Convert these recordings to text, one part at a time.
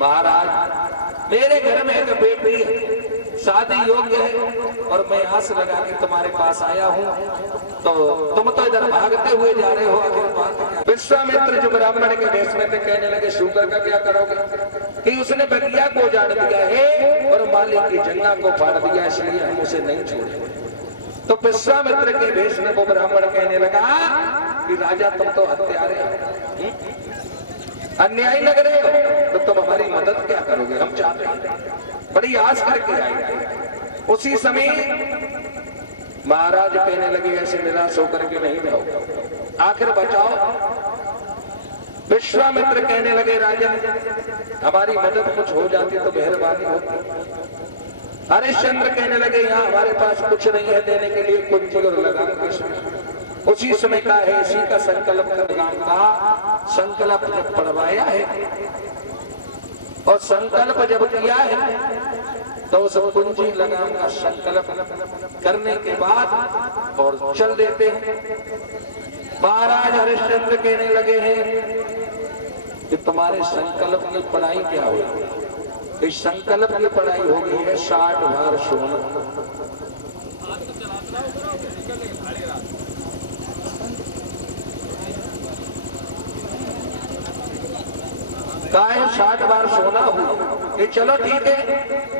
महाराज मेरे घर में एक बेटी है, शादी योग्य है और मैं आस लगा के तुम्हारे पास आया हूँ, तो तुम तो इधर भागते हुए जा रहे हो, आखिर बात क्या? विश्वामित्र जो ब्राह्मण के देश में थे कहने लगे शुकर का क्या करोगे कि उसने बगिया को उजाड़ दिया है और मालिक की जंगा को फाड़ दिया, इसलिए हम उसे नहीं छोड़े। तो विश्वामित्र के भेष में वो ब्राह्मण कहने लगा कि राजा तुम तो हत्यारे हो, अन्याय लग रहे हो, तो तुम हमारी मदद क्या करोगे, हम चाहते हैं, बड़ी आस करके आए। उसी समय महाराज कहने लगे ऐसे निराश होकर के नहीं रहो, आखिर बचाओ। विश्वामित्र कहने लगे राजा हमारी मदद कुछ हो जाती तो मेहरबानी होती। हरिश्चंद्र कहने लगे यहाँ हमारे पास कुछ नहीं है देने के लिए, कुछ और लगाम के उसी समय का है, इसी का संकल्प कर लगाम का संकल्प जब पढ़वाया है और संकल्प जब किया है तो उस कुंजी लगाम का संकल्प करने के बाद और चल देते हैं। महाराज हरिश्चंद्र कहने लगे हैं कि तुम्हारे संकल्प की पढ़ाई क्या हुई? इस संकल्प की पढ़ाई हो गई है 60 भार सोना। काहे 60 बार सोना हुआ? ये चलो ठीक है,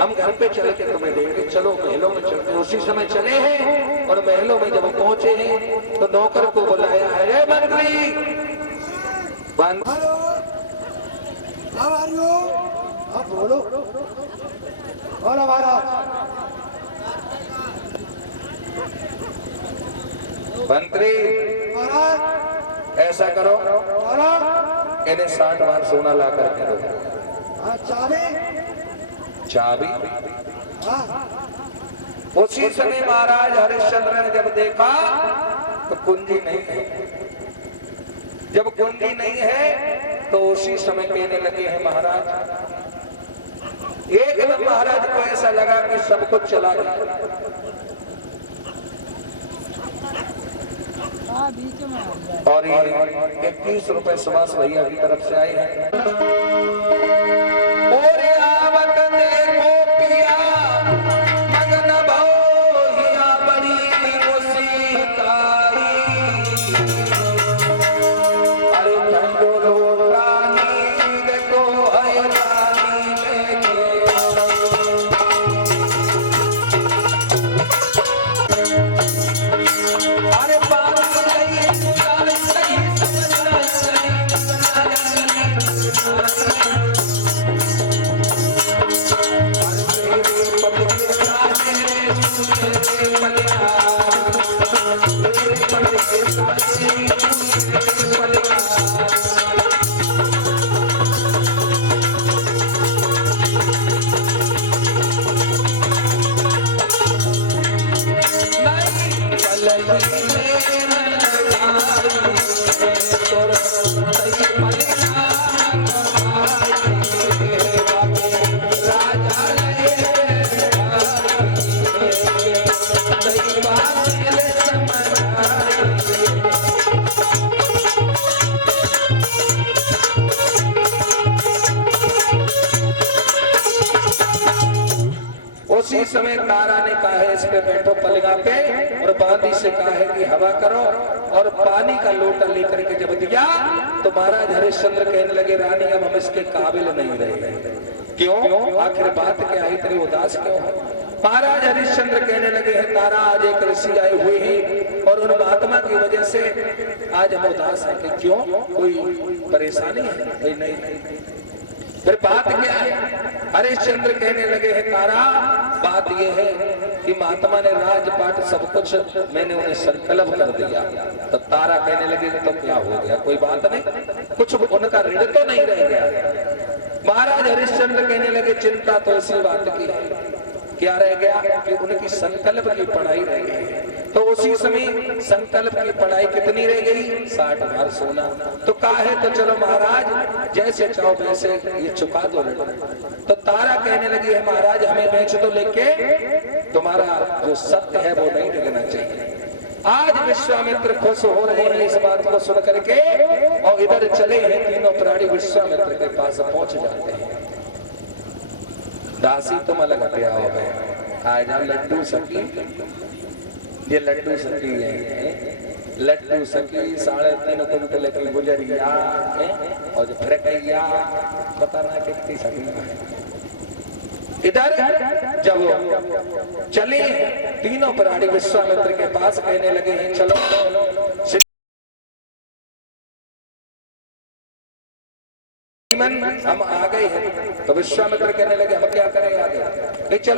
हम घर पे चल के तुम्हें देंगे, चलो महलों में चलते। उसी समय चले हैं और महलों में जब पहुंचे हैं तो नौकर को बुलाया है, मंत्री बंद। बोलो बोलो महाराज। मंत्री ऐसा करो इन्हें 60 बार सोना ला करके दो। चाबी उसी समय महाराज हरिश्चंद्र ने जब देखा तो कुंजी नहीं है। जब कुंजी नहीं है तो उसी समय कहने लगे हैं महाराज, एकदम महाराज को ऐसा लगा कि सब कुछ चला गया। और ये 21 रुपए सुभाष भैया की तरफ से आए हैं। और आवत देखो पिया मगन भौहिया बड़ी मुसीताई, अरे ठंडो रानी देखो है रानी लेके। अरे उसी समय तारा ने कहा है इस पे बैठो पलगा पे, और बांदी से कहा है कि हवा करो, और पानी का लोटा लेकर के जब दिया तो महाराज हरिश्चंद्र कहने लगे रानी अब हम इसके काबिल नहीं रहे। क्यों? आखिर बात क्या है, इतनी उदास क्यों है? महाराज हरिश्चंद्र कहने लगे हैं तारा आज एक ऋषि आए हुए हैं और उन महात्मा की वजह से आज हम उदास है। कि क्यों, कोई परेशानी है? नहीं। फिर बात क्या है? हरिश्चंद्र कहने लगे हैं तारा बात यह है कि महात्मा ने राजपाट सब कुछ मैंने उन्हें संकल्प कर दिया। तो तारा कहने लगे तो क्या हो गया, कोई बात नहीं, कुछ उनका ऋण तो नहीं रह गया। महाराज हरिश्चंद्र कहने लगे चिंता तो इसी बात की है, क्या रह गया कि उनकी संकल्प की पढ़ाई रह गई। तो उसी समय संकल्प की पढ़ाई कितनी रह गई? 60 भार सोना। तो कहा है तो चलो महाराज जैसे चाहो वैसे ये चुका दो ऋण। तो तारा कहने लगी है महाराज हमें बेच दो, लेके तुम्हारा जो सत्य है वो नहीं डिगना चाहिए। आज विश्वामित्र खुश हो रहे हैं इस बात को सुन करके, और इधर चले हैं तीनों प्राणी विश्वामित्र के पास पहुंच जाते हैं। दासी तुम अलग हटे आओ भाई, आ जा लड्डू सखी, ये लड्डू सखी है, लड्डू सखी 3.5 कुंटल की गुजरिया है, और फिर कैया पता ना कितनी सखी है। इधर जब चले तीनों प्राणी विश्वामित्र के पास कहने लगे हैं चलो हम आ गए हैं। तो विश्वामित्र कहने लगे हम क्या करें आगे, चलो